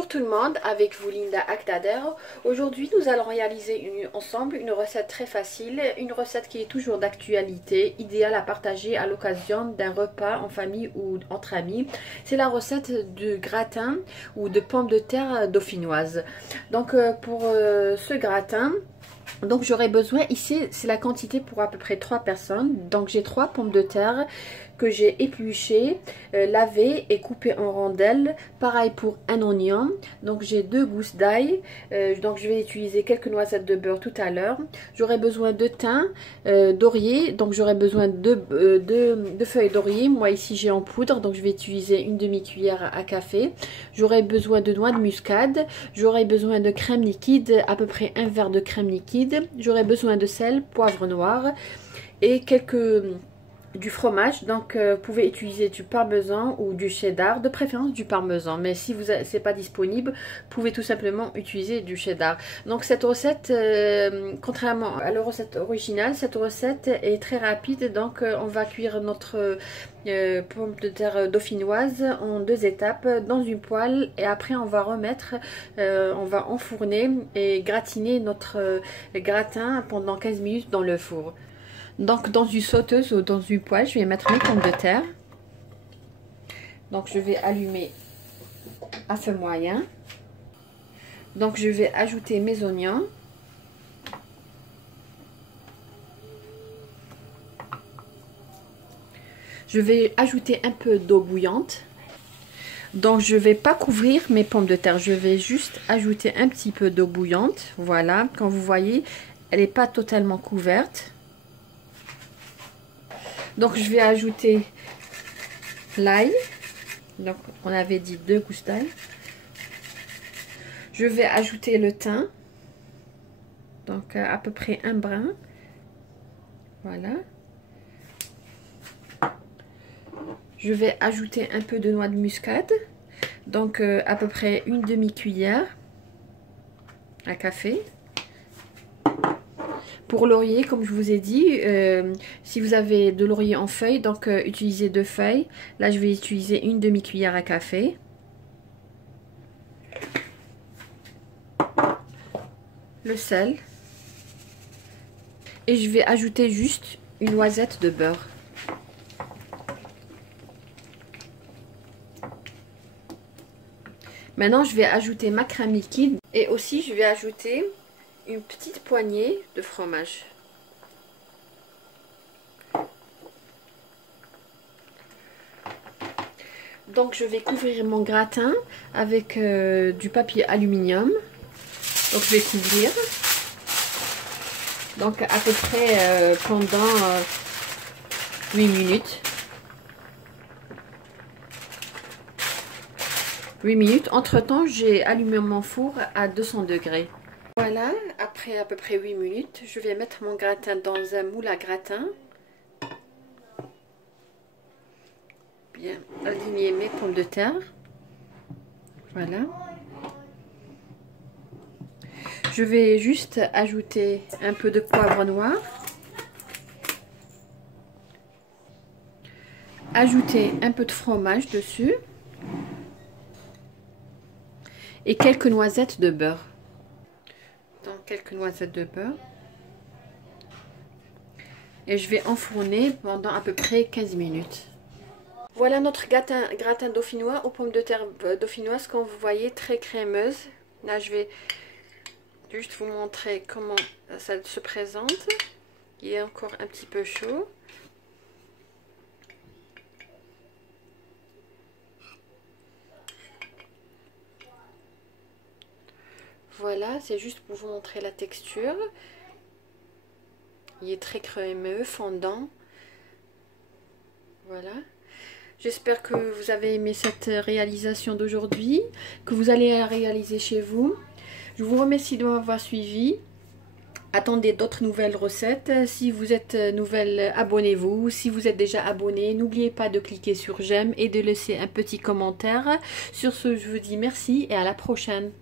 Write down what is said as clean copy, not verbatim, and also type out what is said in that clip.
Bonjour tout le monde, avec vous Linda Akdader. Aujourd'hui nous allons réaliser ensemble une recette très facile, une recette qui est toujours d'actualité, idéale à partager à l'occasion d'un repas en famille ou entre amis. C'est la recette de gratin ou de pommes de terre dauphinoise. Donc pour ce gratin, donc j'aurai besoin, ici c'est la quantité pour à peu près 3 personnes. Donc j'ai 3 pommes de terre que j'ai épluchées, lavées et coupées en rondelles. Pareil pour un oignon. Donc j'ai 2 gousses d'ail. Donc je vais utiliser quelques noisettes de beurre tout à l'heure. J'aurai besoin de thym, d'orier. Donc j'aurai besoin de feuilles d'orier. Moi ici j'ai en poudre. Donc je vais utiliser une demi-cuillère à café. J'aurai besoin de noix de muscade. J'aurai besoin de crème liquide, à peu près un verre de crème liquide. J'aurai besoin de sel, poivre noir et du fromage. Donc vous pouvez utiliser du parmesan ou du cheddar, de préférence du parmesan, mais si vous c'est pas disponible, vous pouvez tout simplement utiliser du cheddar. Donc cette recette, contrairement à la recette originale, cette recette est très rapide. Donc on va cuire notre pomme de terre dauphinoise en 2 étapes dans une poêle, et après on va remettre, on va enfourner et gratiner notre gratin pendant 15 minutes dans le four. Donc dans une sauteuse ou dans une poêle, je vais mettre mes pommes de terre. Donc je vais allumer à feu moyen. Donc je vais ajouter mes oignons. Je vais ajouter un peu d'eau bouillante. Donc je ne vais pas couvrir mes pommes de terre, je vais juste ajouter un petit peu d'eau bouillante. Voilà, quand vous voyez, elle n'est pas totalement couverte. Donc je vais ajouter l'ail. Donc on avait dit 2 gousses d'ail. Je vais ajouter le thym. Donc à peu près un brin. Voilà. Je vais ajouter un peu de noix de muscade. Donc à peu près une demi-cuillère à café. Pour laurier, comme je vous ai dit, si vous avez de laurier en feuilles, donc utilisez 2 feuilles. Là, je vais utiliser une demi-cuillère à café. Le sel. Et je vais ajouter juste une noisette de beurre. Maintenant, je vais ajouter ma crème liquide. Et aussi, je vais ajouter une petite poignée de fromage. Donc je vais couvrir mon gratin avec du papier aluminium. Donc je vais couvrir. Donc à peu près pendant 8 minutes. 8 minutes. Entre temps, j'ai allumé mon four à 200 degrés. Voilà, après à peu près 8 minutes, je vais mettre mon gratin dans un moule à gratin. Bien aligner mes pommes de terre. Voilà. Je vais juste ajouter un peu de poivre noir. Ajouter un peu de fromage dessus. Et quelques noisettes de beurre. Donc quelques noisettes de beurre. Et je vais enfourner pendant à peu près 15 minutes. Voilà notre gratin dauphinois aux pommes de terre dauphinoises, comme vous voyez, très crémeuse. Là, je vais juste vous montrer comment ça se présente. Il est encore un petit peu chaud. Voilà, c'est juste pour vous montrer la texture. Il est très crémeux, fondant. Voilà. J'espère que vous avez aimé cette réalisation d'aujourd'hui, que vous allez la réaliser chez vous. Je vous remercie de m'avoir suivi. Attendez d'autres nouvelles recettes. Si vous êtes nouvelle, abonnez-vous. Si vous êtes déjà abonné, n'oubliez pas de cliquer sur j'aime et de laisser un petit commentaire. Sur ce, je vous dis merci et à la prochaine.